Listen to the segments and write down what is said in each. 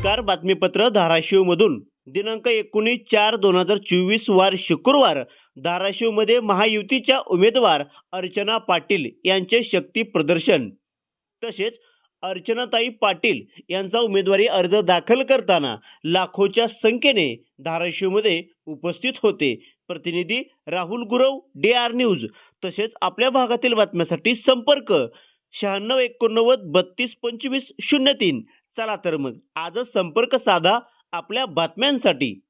नमस्कार. बातमीपत्र धाराशिवमधून दिनांक 19/4/2024 वार शुक्रवार धाराशिवमध्ये महायुतीच्या उमेदवार अर्चना पाटील यांचे शक्ती प्रदर्शन. तसेच अर्चनाताई पाटील यांचा उमेदवारी अर्ज दाखल करताना लाखोच्या संख्येने धाराशिवमध्ये उपस्थित होते. प्रतिनिधी राहुल गुरव, DR न्यूज. तसेच आपल्या भागातील बातम्यांसाठी संपर्क 9689322503. चला तर मग आजच संपर्क साधा आपल्या बातम्यांसाठी.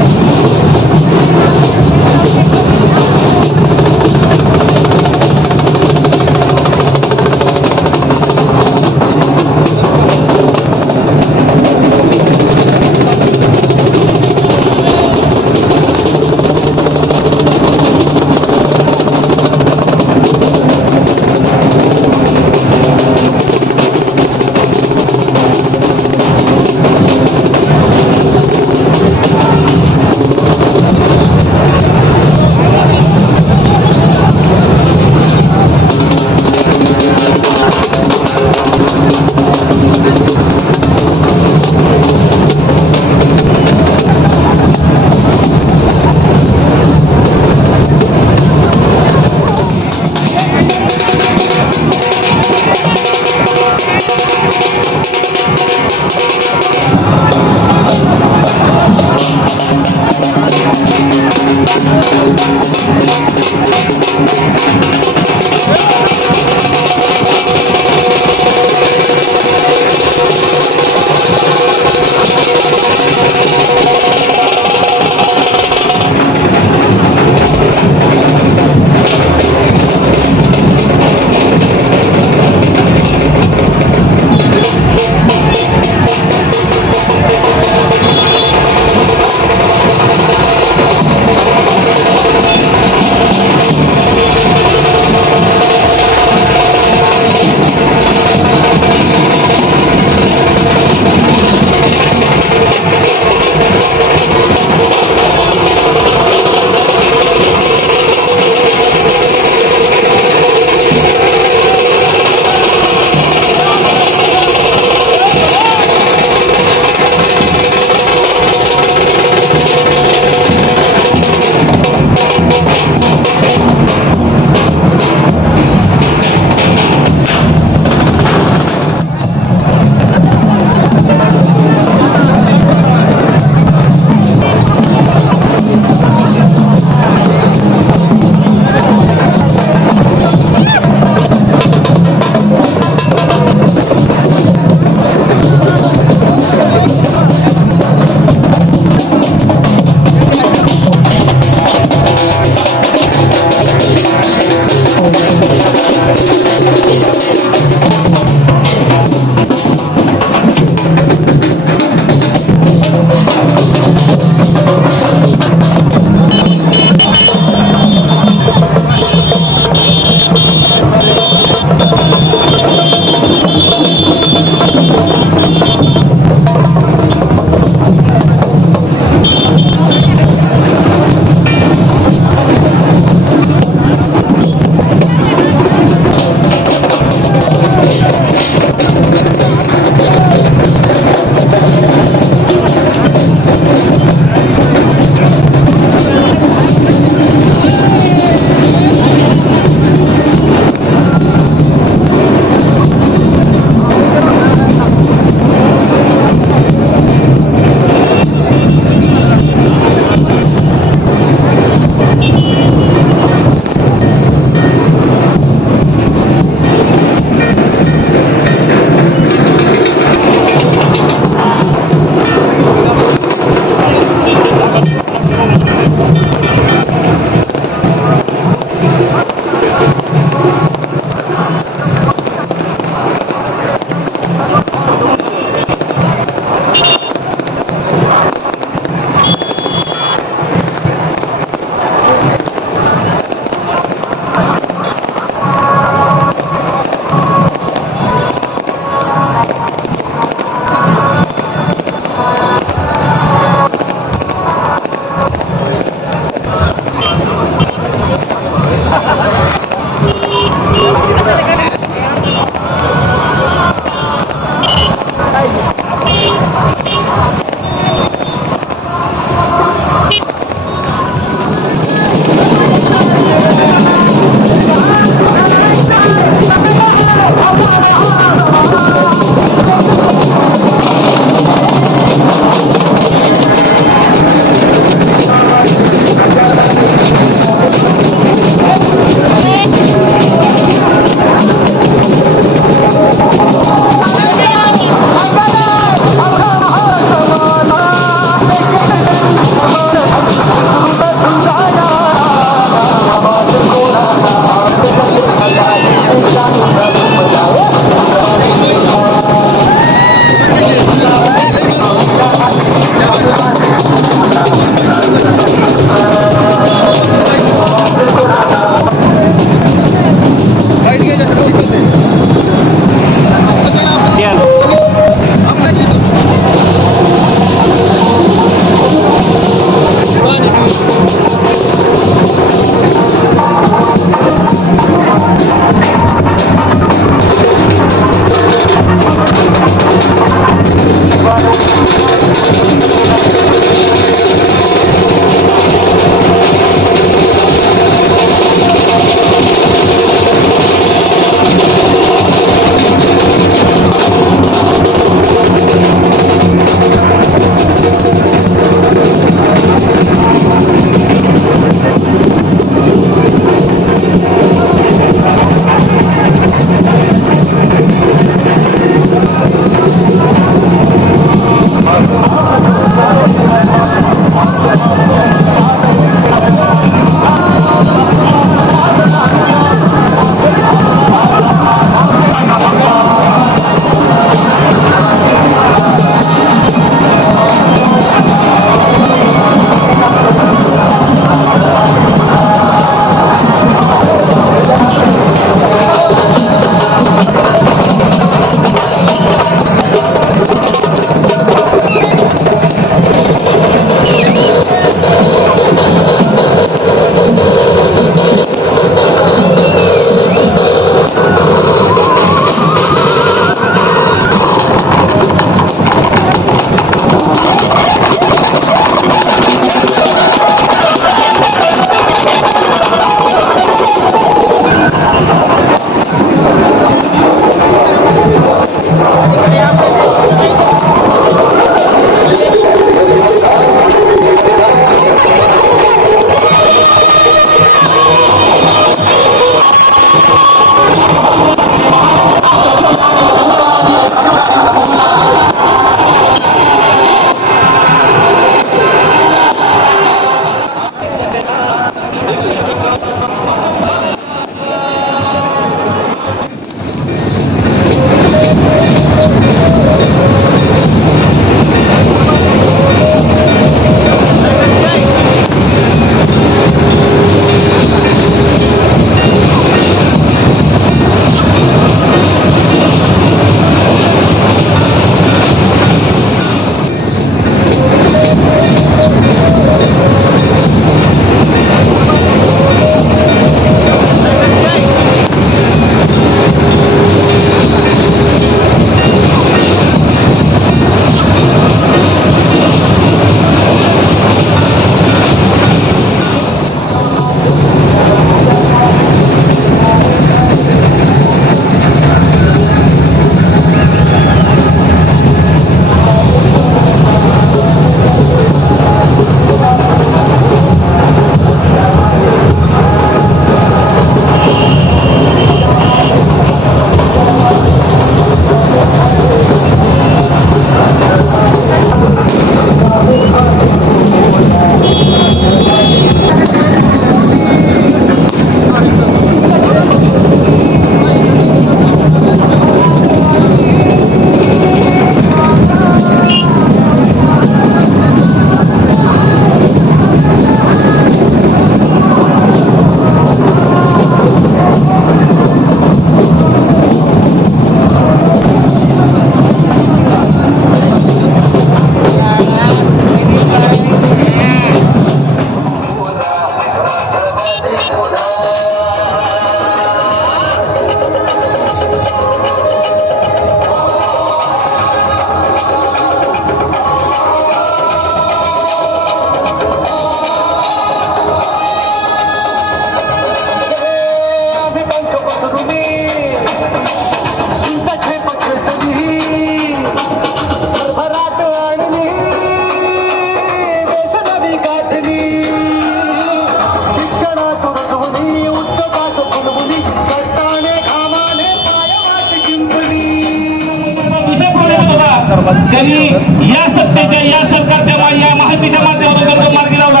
त्यांनी या सत्तेच्या या सरकारच्या या माहितीच्या माध्यमातून मार्गी लावला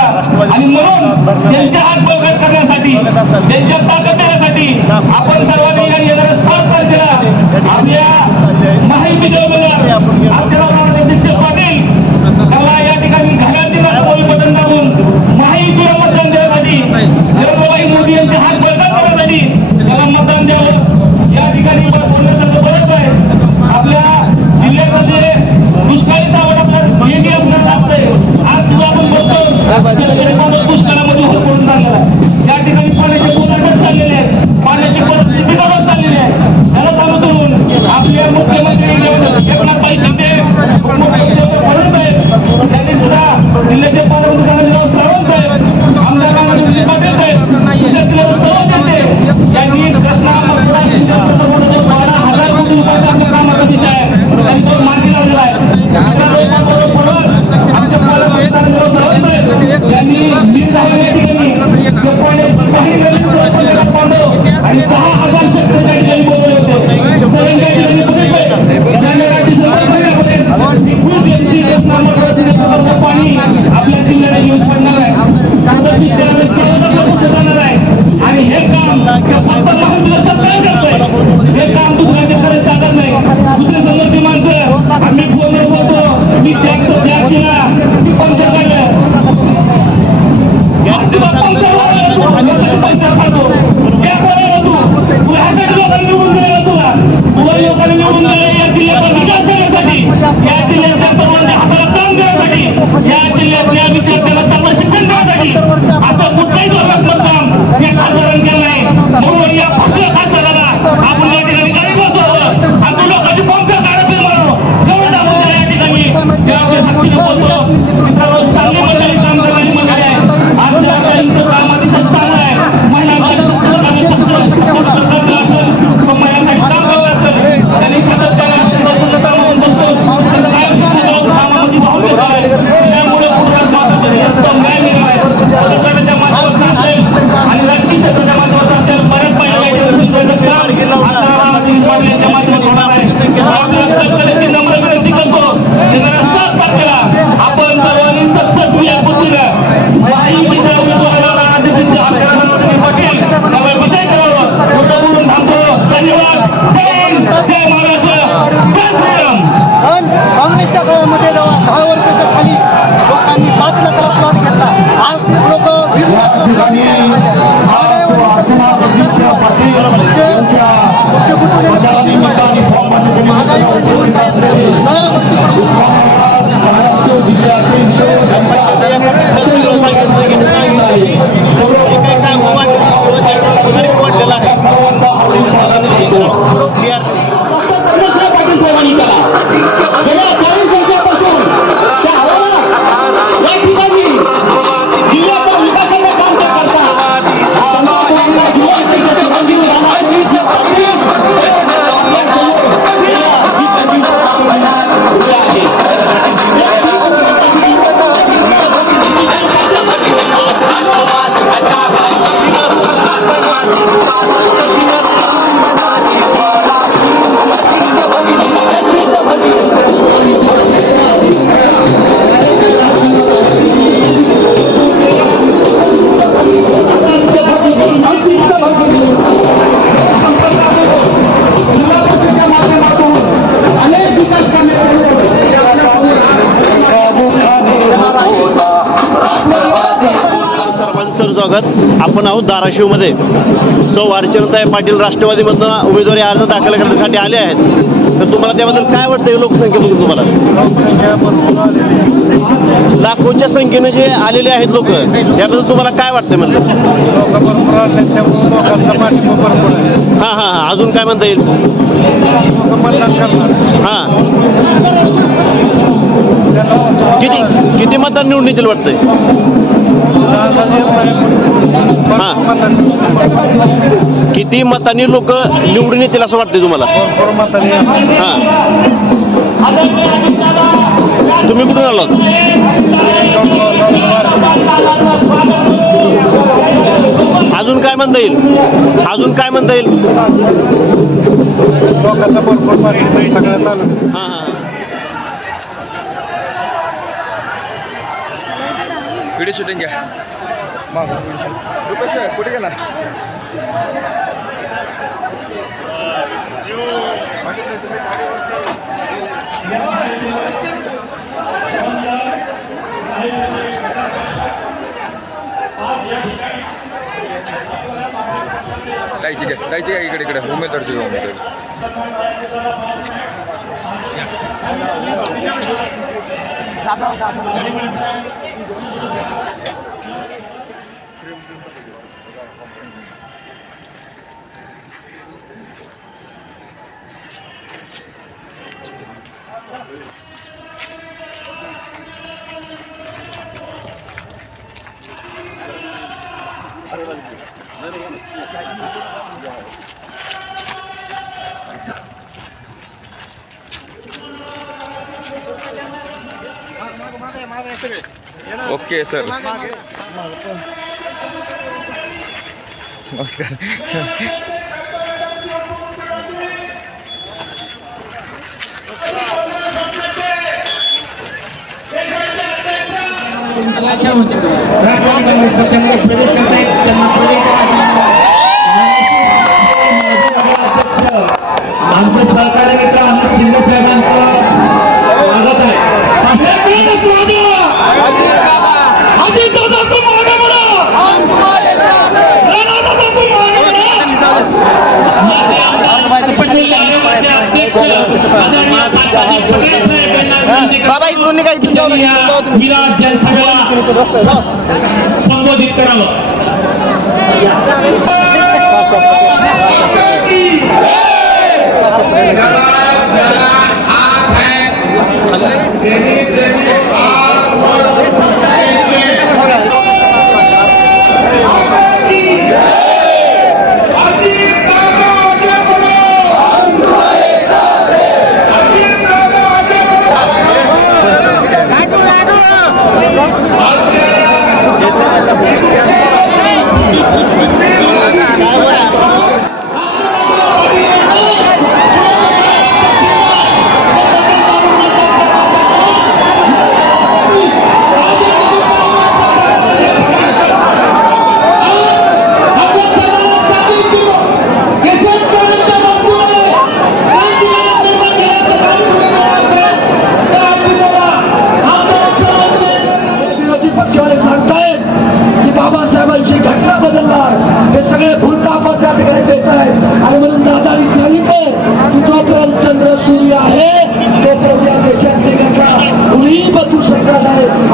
आणि म्हणून त्यांच्या हात बळकट करण्यासाठी त्यांच्या ताकद देण्यासाठी आपण सर्वांनी या येणाऱ्या 7 तारखेला आपल्या माहितीच्या उमेदवार आमच्या पाटील त्यांना या ठिकाणी घाण्यातील पोळी बटन दाबून माहितीला मतदान देण्यासाठी नरेंद्रभाई मोदी यांचे हात बळकट करण्यासाठी त्याला मतदान द्यावं या ठिकाणी बोलण्यासारखं बरंच आहे. आपल्या जिल्ह्यामध्ये दुष्काळी सावट आपलं एटीएम असतंय. आज सुद्धा आपण बघतो दुष्काळामध्ये होऊन चाललेला या ठिकाणी पाण्याचे पुरवठा चाललेले आहेत, पाण्याची परिस्थिती चाललेली आहे. त्याला थांबवून आपल्या मुख्यमंत्री एकनाथभाई शिंदे पास केला. आपण सर्वांनी सक्सेसफुल या गोष्टीनं महायुतीच्या उमेदवाराला आदित्य ठाकरे पाटील त्यामुळे विजय करावं मुद्दा बोलून थांबतो. धन्यवाद. जय महाराष्ट्र, जय श्रीराम. पण काँग्रेसच्या काळामध्ये जेव्हा 10 वर्षाच्या खाली लोकांनी 5 लाखाला प्लॉट घेतला, आज लोक 20 स्वागत. आपण आहोत धाराशिवमध्ये. सौ अर्चनाताई पाटील राष्ट्रवादीमधून उमेदवारी अर्ज दाखल करण्यासाठी आले आहेत. तर तुम्हाला त्याबद्दल काय वाटतं? लोकसंख्येबद्दल तुम्हाला लाखोच्या संख्येने जे आलेले आहेत लोक, याबद्दल तुम्हाला काय वाटतं? म्हणलं हां हां हां, अजून काय म्हणता येईल? हां, किती मतदान निवडून येतील वाटतंय? हां, किती मतांनी लोक निवडून येतील असं वाटतंय तुम्हाला? हां, तुम्ही कुठून आलात? अजून काय म्हणता येईल? अजून काय म्हणता येईल? हां हां, व्हिडिओ शूटिंग घ्या. मग कसे कुठे गेला? ताईची घ्या, ताईची घ्या, इकडे इकडे उमेदवारची उमेदवार. ओके सर, नमस्कार. राष्ट्रवादी काँग्रेस पक्षामध्ये प्रवेश करतायत. त्यांना आमचे सहकारी मित्र अमित शिंदे साहेबांचं स्वागत आहे. बाबा इकडून निघा, इथून विराट जनसभेला संबोधित करावं.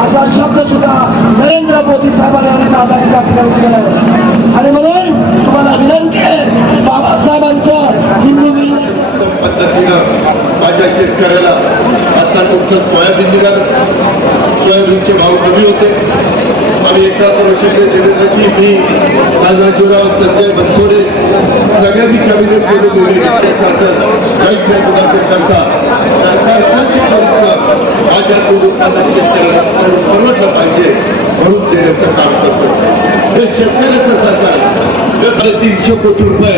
असा शब्द सुद्धा नरेंद्र मोदी साहेबांनी दादाजी या ठिकाणी दिलेला आहे. आणि म्हणून तुम्हाला विनंती आहे, बाबासाहेबांचं हिंदू पद्धतीनं माझ्या शेतकऱ्याला आता तुमचं सोयाबीन निघालं, सोयाबीनचे भाव कमी होते आणि एकनाथ शिंदे देवेंद्रजी, मी राजाजीराव, संजय बनसोडे सगळ्यांनी कॅबिनेट मध्ये शासन गाईच्या दुधाचे करता सरकारचं माझ्या दूध उत्पादक शेतकऱ्याला परवडलं पाहिजे म्हणून देण्याचं काम करतो. हे शेतकऱ्याचं सरकार आहे. 300 कोटी रुपये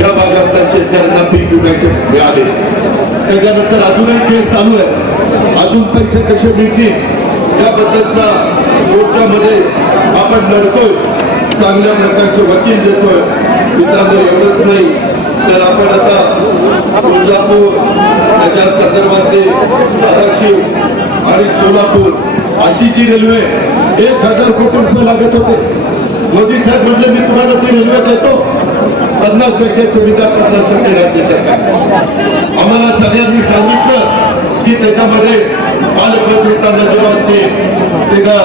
या भागातल्या शेतकऱ्यांना पीक विम्याचे मिळाले. त्याच्यानंतर अजूनही केस चालू आहे, अजून पैसे कसे मिळतील याबद्दलचा कोर्टामध्ये आपण लढतोय, चांगल्या प्रकारचे वकील देतोय. मित्रांनो, एवढंच नाही तर आपण आता तुळजापूर त्याच्या संदर्भातले धाराशिव आणि सोलापूर अशी जी रेल्वे 1000 कोटी रुपये लागत होते, मोदी साहेब म्हटले मी तुम्हाला ती रेल्वे देतो, 50% सुविधा, 50% राज्य सरकार. आम्हाला सगळ्यांनी सांगितलं की त्याच्यामध्ये पालकमंत्री तानाजीराव असतील, तेव्हा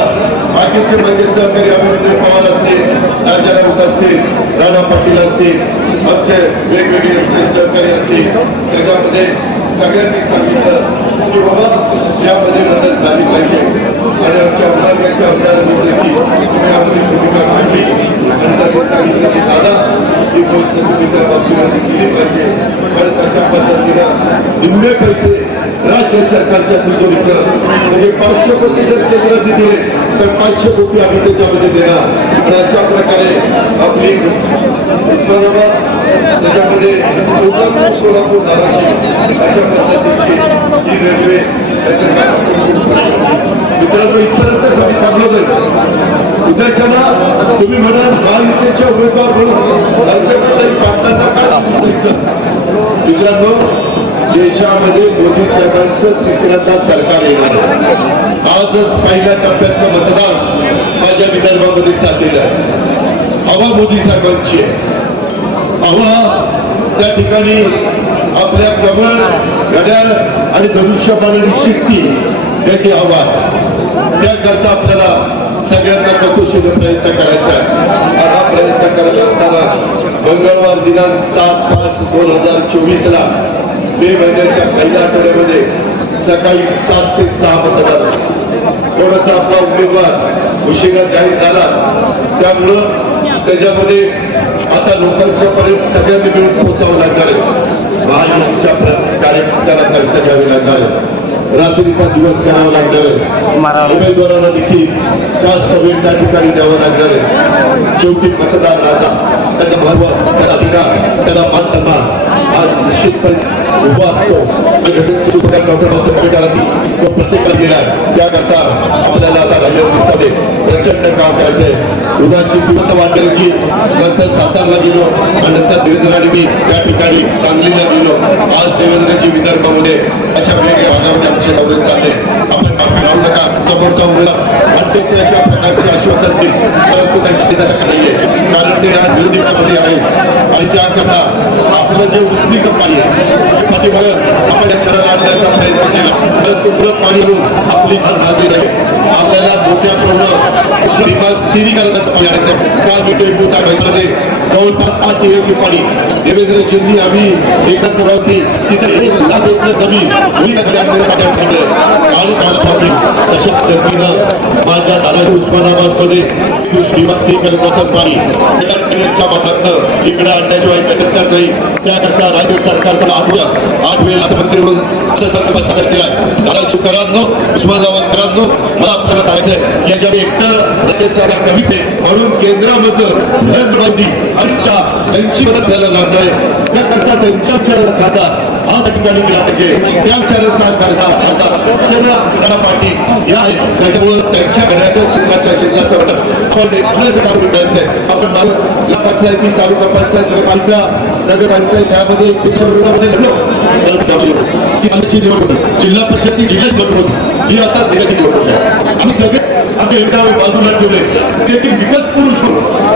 बाकीचे माझे सहकारी अभिनंदन पवार असतील, राजा राऊत असतील, राणा पाटील असतील, आमचे वेगवेगळे आमचे सहकारी असतील, त्याच्यामध्ये सगळ्यांनी सांगितलं की बाबा यामध्ये मदत झाली पाहिजे. आणि आमच्या उभारण्याच्या आमदारांनी त्यामध्ये भूमिका मांडली. नंतर सांगितलं की दादा ही गोष्ट तुम्ही त्या बाबतीमध्ये केली पाहिजे. परत अशा पद्धतीनं निम्मे पैसे राज्य सरकारच्या तिजोरीत, म्हणजे 500 कोटी जर केंद्राने दिले तर 500 कोटी आम्ही त्याच्यामध्ये देणार. आणि अशा प्रकारे आपली उस्मानाबाद त्याच्यामध्ये तुळजापूर, सोलापूर, धाराशिव अशा पद्धतीची ही रेल्वे त्याच्या मित्रांनो इथपर्यंतच आम्ही थांबलो जाईल. उद्याच्याला तुम्ही म्हणाल महायुतीचे उमेदवार म्हणून राज्यामध्ये पाटलांना काय जायचं. मित्रांनो, देशामध्ये मोदी साहेबांचं तिसऱ्यांदा सरकार येणार आहे. आजच पहिल्या टप्प्यातलं मतदान माझ्या विदर्भामध्ये चाललेलं आहे. हवा मोदी साहेबांची आहे. हवा त्या ठिकाणी आपल्या कमळ, घड्याळ आणि धनुष्यबाणाची शक्ती याची हवा आहे. त्याकरता आपल्याला सगळ्यांना कसोशीने प्रयत्न करायचा आहे. हा प्रयत्न करत असताना मंगळवार दिनांक 7/5/2024 मे महिन्याच्या पहिल्या आठवड्यामध्ये सकाळी 7 ते 6 मतदान. थोडासा आपला उमेदवार उशिरा जाहीर झाला, त्यामुळं त्याच्यामध्ये आता लोकांच्या पर्यंत सगळ्यांनी मिळून पोहोचावं लागणार आहे. महायुतीच्या कार्यकर्त्याला कष्ट घ्यावे लागणार आहे, रात्रीचा दिवस करावा लागणार आहे, उमेदवारांना देखील जास्त वेळ त्या ठिकाणी द्यावा लागणार आहे. शेवटी मतदार राजा, त्याचा महत्व, त्याचा अधिकार, त्याला मान सन्मान आज निश्चितपणे उभा असतो. डॉक्टर बाबासाहेब आंबेडकरांनी तो प्रत्येकाला दिला. त्याकरता आपल्याला आता राज्य दिवसामध्ये प्रचंड काम करायचंय. दुधाची किंमत वाढण्याची, नंतर सातारला गेलो आणि नंतर देवेंद्रांनी मी त्या ठिकाणी सांगलीला गेलो. आज देवेंद्रजी विदर्भामध्ये अशा वेगवेगळ्या भागामध्ये आमचे दौरे चालले. आपण माफी राहू नका. समोरचा उमेदवार प्रत्येक ते अशा प्रकारचे आश्वासन देईल, परंतु त्यांची देण्यासाठी नाहीये, कारण ते आज विरोधी पक्षामध्ये आहे. आणि त्याकरता आपलं जे उजनीचं पाणी आहे पाठीमुळे आपण या शहराला आणण्याचा प्रयत्न केला, परंतु परत पाणी येऊन आपली हाल भागली नाही. आपल्याला मोठ्या प्रमाणात स्थिरीकरणाचं पाणी आणायचं. काल मी टेम्पो टाकायच्यामध्ये जवळपास 8 टीएमसी पाणी देवेंद्रजींनी आम्ही एकत्र राहून तिथे 1 लाख एकर जमीन आणि तशा पद्धतीनं माझ्या दादा उस्मानाबादमध्ये स्थिरीकरणाचं पाणी एका मतातनं इकडे आणण्याशिवाय करता नाही. त्याकरता राज्य सरकारला 8 वेळेला मंत्री म्हणून संदर्भात सादर केला. धाराशिवकरांनो, उस्मानाबादकरांनो, मला आपल्याला सांगायचंय याच्यावर एकटं राज्य सरकार कमी आहे, म्हणून केंद्रामधलं नरेंद्र मोदी त्यांची मदत द्यायला लागणार आहे. त्याकरता त्यांच्या विचाराला खाता हा ठिकाणी केला पाहिजे. त्या विचाराचा करता राणा पाटील या आहेत. त्याच्यामुळं त्यांच्या घराच्या चित्राच्या शिल्लाचं आपण काम करायचंय. आपण पंचायती, तालुका पंचायत, नगरपालिका, नगरपंचायत यामध्ये जिल्हा परिषद जिल्ह्यात निवडणूक ही आता देशाची निवडणूक आहे. आम्ही सगळे आम्ही एकदा बाजूला ठेवले देखील विकास पुरुष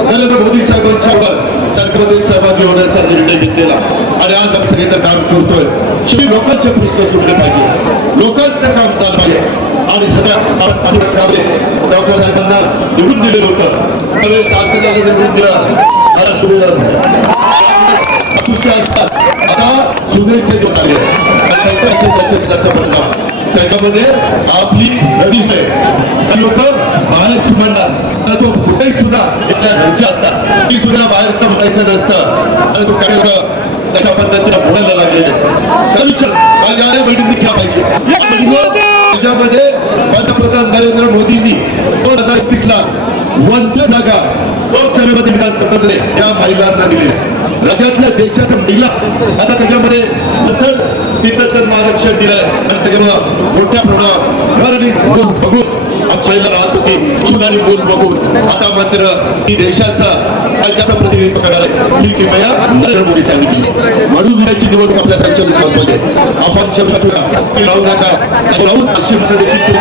नरेंद्र मोदी साहेबांच्यावर सरकारने सहभागी होण्याचा निर्णय घेतलेला आणि आज आम्ही सगळेचं काम करतोय. शेवटी लोकांचे प्रश्न सुटले पाहिजे, लोकांचं काम चालू आहे. आणि सगळ्या डॉक्टर साहेबांना निवडून दिलेलं होतं. त्यावेळेस शासनाला निवडून दिला मला सुभेदार असतात. आता सुनेचे दिवस आले त्याच्यामध्ये आपली रडीस आहे. लोक बाहेर म्हणतात तर तो कुठेही सुद्धा आपल्या घरचे असतात ती सुद्धा बाहेरचं म्हणायचं नसतं आणि तो काय त्याच्या पद्धतीने बोलायला लागलेले माझ्या बहिणींनी केला पाहिजे. त्याच्यामध्ये पंतप्रधान नरेंद्र मोदींनी 2031 ला वंद्य जागा लोकसभेमध्ये विधानसभेमध्ये या महिलांना दिलेल्या राज्यातल्या देशाच्या महिला आता त्याच्यामध्ये तिथं आरक्षण दिलंय आणि त्याच्यामुळं मोठ्या प्रमाणात घर आणि बघून आमच्या राहत होती चूल आणि बोल बघून आता मात्र ती देशाचा राज्याचा प्रतिनिधित्व करणार ही कृपया नरेंद्र मोदी सांगितली. म्हणून याची निवडणूक आपल्या संचालित महत्वाची आहे. आपण शब्द राहू नका राहून अशी देखील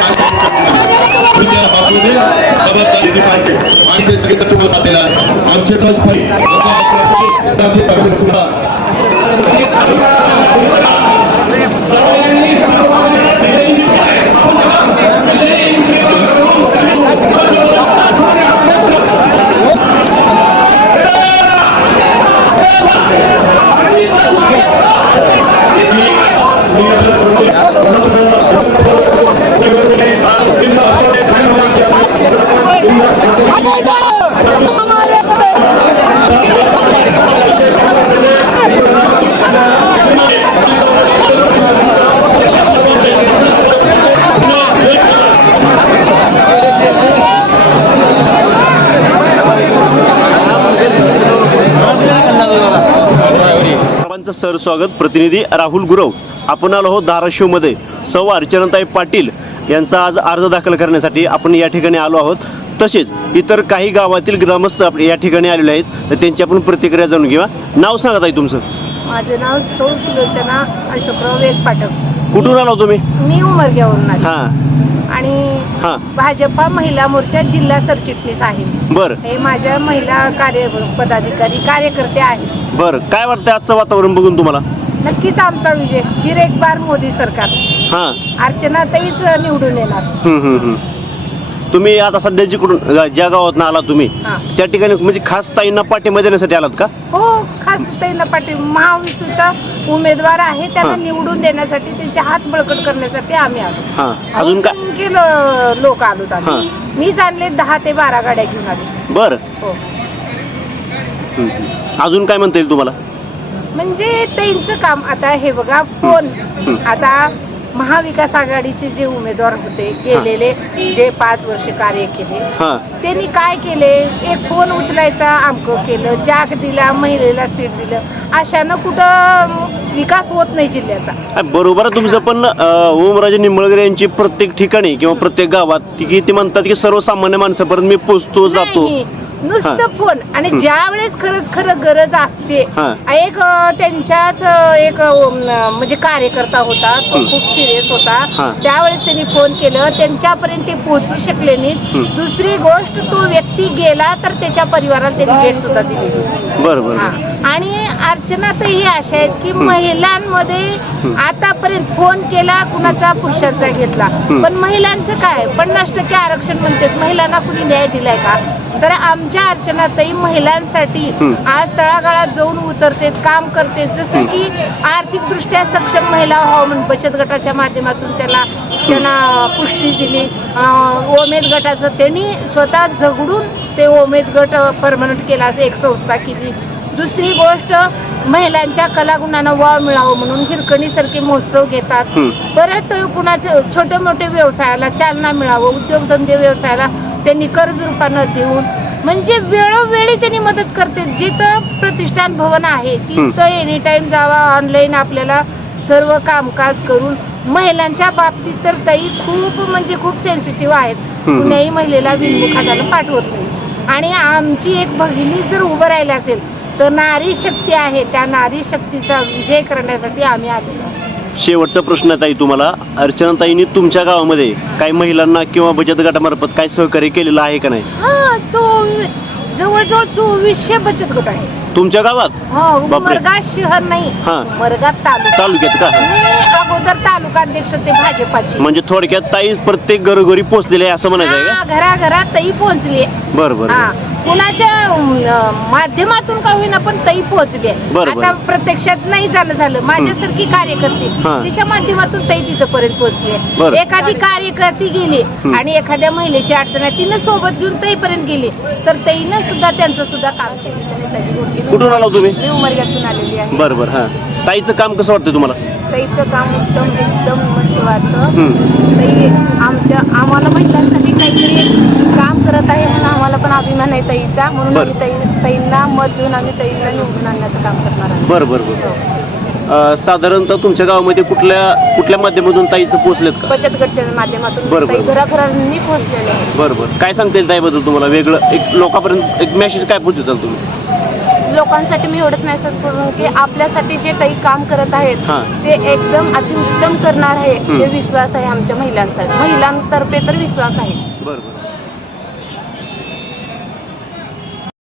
जबाबदारी पाहिजे आणि ते सगळे कुटुंब साथीला आमचे सर्वांचं सरस्वागत. प्रतिनिधी राहुल गुरव. आपण आलो आहोत धाराशिवमध्ये सौ अर्चनाताई पाटील यांचा आज अर्ज दाखल करण्यासाठी आपण या ठिकाणी आलो आहोत. तसेच इतर काही गावातील ग्रामस्थ या ठिकाणी आलेले आहेत तर त्यांची आपण प्रतिक्रिया जाणून घेऊया. नाव सांगत आहे तुमचं? माझं नाव सौ सुलोचना अशोकराव वेगपाटक. कुठून आलो तुम्ही? मी उमरग्यावरून आले हां आणि हां भाजपा महिला मोर्चा जिल्हा सरचिटणीस आहे. बरं हे माझ्या महिला पदाधिकारी कार्यकर्ते आहेत. बरं, काय वाटतं आजचं वातावरण बघून तुम्हाला? नक्कीच आमचा विजय फिर एक बार मोदी सरकार. हां अर्चनाताईच निवडून येणार. तुम्ही आता सध्या जिकडून ज्या गावात आला तुम्ही हां. त्या ठिकाणी म्हणजे खास ताईंना पाठिंबा देण्यासाठी आलात का? हो, खास ताईंना पाटील महाविष्णूचा उमेदवार आहे त्याला हां. निवडून देण्यासाठी त्यांचे हात बळकट करण्यासाठी आम्ही आलो. हां, अजून काय? असंख्य लोक आलोत आम्ही. हां. मीच आणले 10 ते 12 गाड्या घेऊन आले. बरं, हो, अजून काय म्हणता येईल तुम्हाला? म्हणजे त्यांचं काम आता हे बघा फोन आता महाविकास आघाडीचे जे उमेदवार होते गेलेले जे 5 वर्ष कार्य केले हां त्यांनी काय केले? एक फोन उचलायचा अमकं केलं, जाग दिला, महिलेला सीट दिलं, अशानं कुठं विकास होत नाही जिल्ह्याचा. बरोबर आहे तुमचं, पण ओमराजे निंबाळकर यांची प्रत्येक ठिकाणी किंवा प्रत्येक गावात ते म्हणतात की सर्वसामान्य माणसापर्यंत मी पोहोचतो जातो. नाही, नुसतं फोन आणि ज्या वेळेस खरं गरज असते. हां. एक त्यांच्याच एक म्हणजे कार्यकर्ता होता तो खूप सिरियस होता. हां. त्यावेळेस त्यांनी फोन केलं, त्यांच्यापर्यंत ते पोहोचू शकले नाहीत. दुसरी गोष्ट तो व्यक्ती गेला तर त्याच्या परिवाराला त्यांनी भेट सुद्धा दिली. बरोबर. आणि अर्चनाताई ही अशा आहेत की महिलांमध्ये आतापर्यंत फोन केला कुणाचा पुरुषांचा घेतला पण महिलांचं काय 50% आरक्षण म्हणतात. महिलांना कुणी न्याय दिलाय का? तर आमच्या अर्चनाताई महिलांसाठी आज तळागाळात जाऊन उतरते, काम करते. जसं की आर्थिकदृष्ट्या सक्षम महिला व्हावं म्हणून बचत गटाच्या माध्यमातून त्यांना पुष्टी दिली. उमेद गटाचं त्यांनी स्वतः झगडून ते उमेद गट परमनंट केला, असं एक संस्था केली. दुसरी गोष्ट महिलांच्या कलागुणांना वाव मिळावं म्हणून हिरकणीसारखे महोत्सव घेतात. परत कुणाचे छोटे मोठे व्यवसायाला चालना मिळावं, उद्योगधंदे व्यवसायाला त्यांनी कर्ज रूपानं देऊन म्हणजे वेळोवेळी त्यांनी मदत करते. जिथं प्रतिष्ठान भवन आहे तिथं एनी टाइम जावा, ऑनलाईन आपल्याला सर्व कामकाज करून. महिलांच्या बाबतीत तर ताई खूप सेन्सिटिव्ह आहेत. कुण्याही महिलेला विनमुखादाला पाठवत नाही. आणि आमची एक भगिनी जर उभं राहिली असेल तर नारी शक्ती आहे, त्या नारी शक्तीचा विजय करण्यासाठी आम्ही आलेलो. शेवटचा प्रश्न आहे ताई तुम्हाला, अर्चनाताईंनी तुमच्या गावामध्ये काही महिलांना किंवा बचत गटामार्फत काय सहकार्य केलेलं आहे का नाही? जवळजवळ 2400 बचत गट आहेत. तुमच्या गावात हो बापरे. उमरगा शहर नाही, हा. उमरगा तालुका. तालुक्यात का? मी अगोदर तालुका अध्यक्ष होते भाजपाची. म्हणजे थोडक्यात ताई प्रत्येक घरोघरी पोहोचलेले आहे असं म्हणायचं आहे का? घराघरात ताई पोहोचली. बरं बरं हा, कुणाच्या माध्यमातून का होईना पण ताई पोहोचली. बरं, आता बरं. प्रत्यक्षात नाही झालं माझ्यासारखी कार्यकर्ते हा. तिच्या माध्यमातून ताई तिथपर्यंत पोहोचली. बरं. एखादी कार्यकर्ती गेली आणि एखाद्या महिलेची अडचण आहे तिनं सोबत घेऊन ताईपर्यंत गेली तर ताईनं सुद्धा त्यांचं सुद्धा काम केलं. कुठून आला तुम्ही? मी उमरग्यातून आलेली आहे. बरं बरं. हा, ताईचं काम कसं वाटतं तुम्हाला? ताईचं काम एकदम मस्त वाटतं. हम्म. ताई आम्हाला महिलांसाठी काहीतरी काम करत आहे म्हणून आम्हाला पण अभिमान आहे ताईचा. म्हणून बरं. आम्ही ताईंना मत देऊन आम्ही ताईंना निवडून आणण्याचं काम करणार आहे. बरं बरं बरं. साधारणतः तुमच्या गावामध्ये कुठल्या माध्यमातून ताईचं पोहोचलेत का? बचत गटच्या माध्यमातून बरं, ताई बरं. घराघरांनी पोहोचलेले आहे. बरं बरं. काय सांगता येईल ताईबद्दल तुम्हाला वेगळं एक लोकांपर्यंत एक मेसेज काय पोहोचवताल तुम्ही? लोकांसाठी मी एवढंच मेसेज करून की आपल्यासाठी जे ताई काम करत आहेत हां. ते एकदम अतिउत्तम करणार आहे हं. हे विश्वास आहे आमच्या महिलांतर्फे तर विश्वास आहे. बरं बरं.